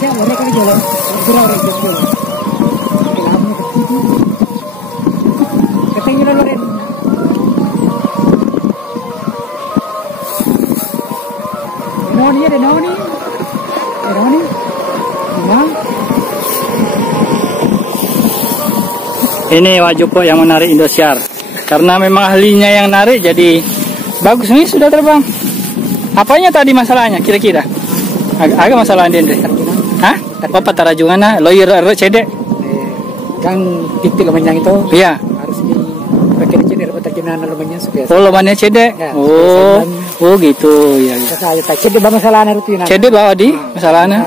siya, mereka ni jalan. Bergerak orang jalan. Kelamu begitu. Ketengin loren. Noni ada noni. Noni. Gimana? Ini Wak Joko yang menarik Indosiar. Karena memang ahlinya yang narik, jadi bagus nih sudah terbang. Apanya tadi masalahnya kira-kira? Agak masalah Andre. Hah? Apa tarajungan lawyer cedek? Kan titik lemanyang itu. Iya. Harus dipakai cedek dapat terkena lemanyang supaya. Oh, lemahnya cedek. Ya, oh gitu. Ya. Saya tak cedek bawa masalahnya rutin. Cedek bawa di masalahnya.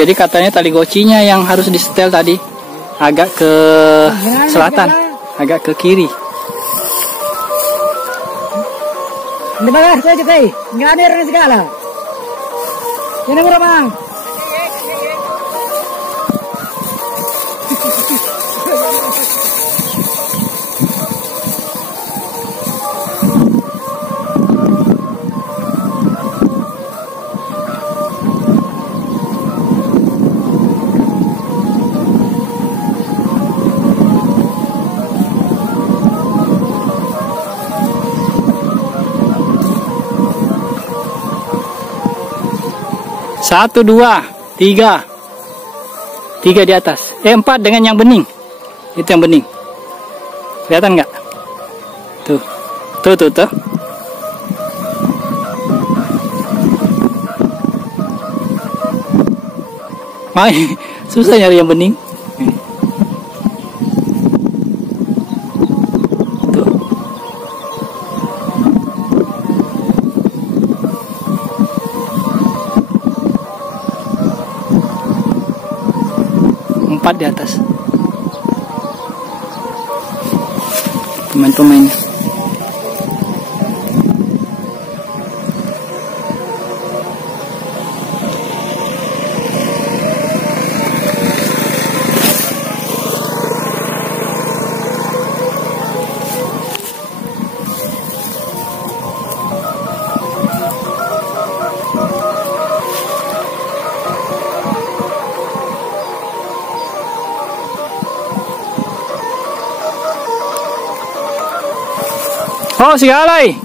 Jadi katanya tali gocinya yang harus disetel tadi agak ke selatan, agak ke kiri. Ini bagas kau juga, nggak ada orang segala. Ini murah bang. Satu, dua, tiga. Tiga di atas. Empat dengan yang bening. Itu yang bening. Kelihatan nggak? Tuh. Tuh. Susah nyari yang bening. Tuh. Empat di atas. Pemain-pemainnya. Oh, Sigalay.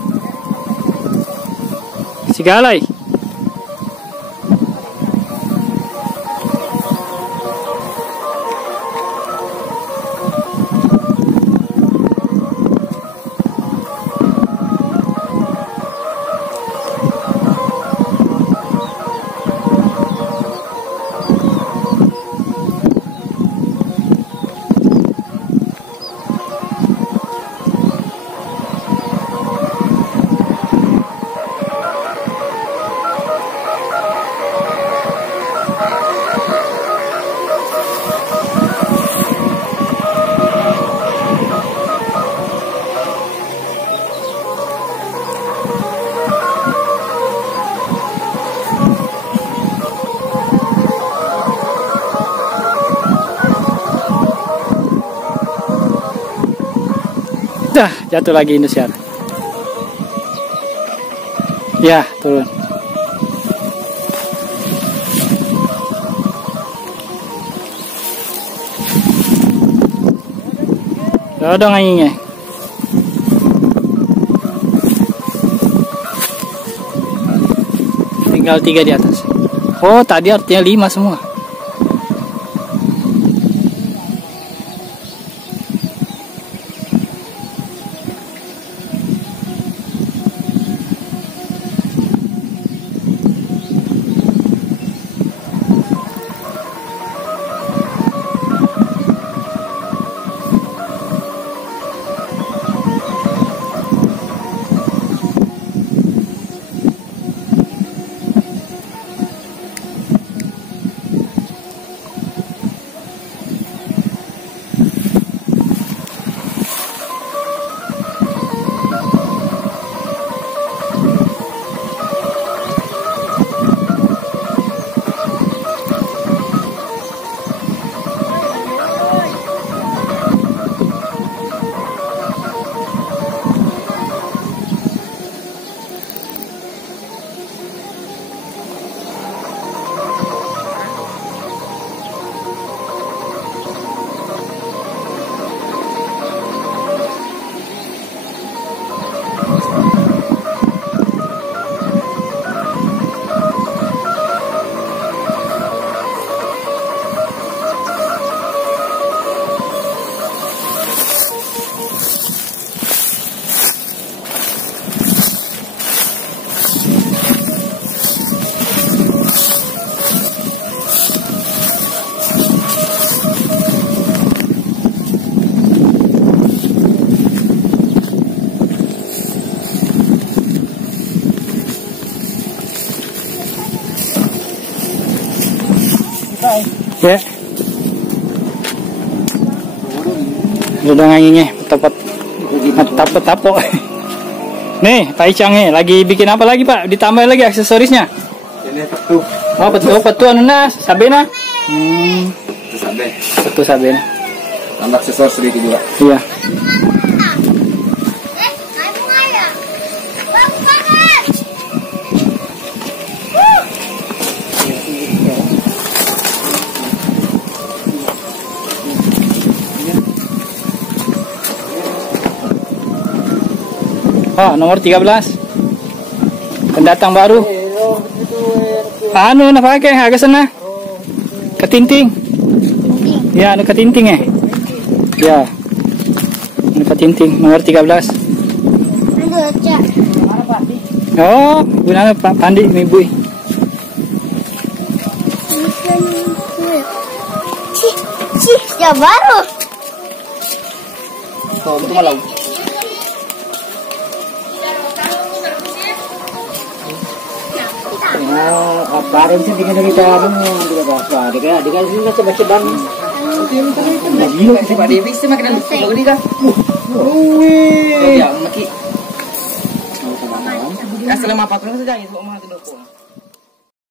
Dah, jatuh lagi Indosiar. Ya, turun. Dodong anjingnya. Tinggal 3 di atas. Oh, tadi artinya 5 semua. Ya. Udah nganyinya, tapo. Nih, Pak Icang nih, lagi bikin apa lagi Pak? Ditambah lagi aksesorisnya. Ini petu. Oh, petu anu nas, sabena. Petu sabena. Tambah aksesoris sedikit juga. Iya. Oh, nomor 13. Pendatang baru. Anu na pakai agak sana. Ketinting. Ya, anu ketinting Ya. Anu ketinting nomor 13. Oh, gunanya Pak Pandi Ibu. Ya baru. Oh, itu malam. Parang sih dengan kita juga apa? Dengan sini nggak coba-coba. Si Pak Dewi sih makin bagus nih kan. Ya, maki. Kasih 5 patung saja itu mah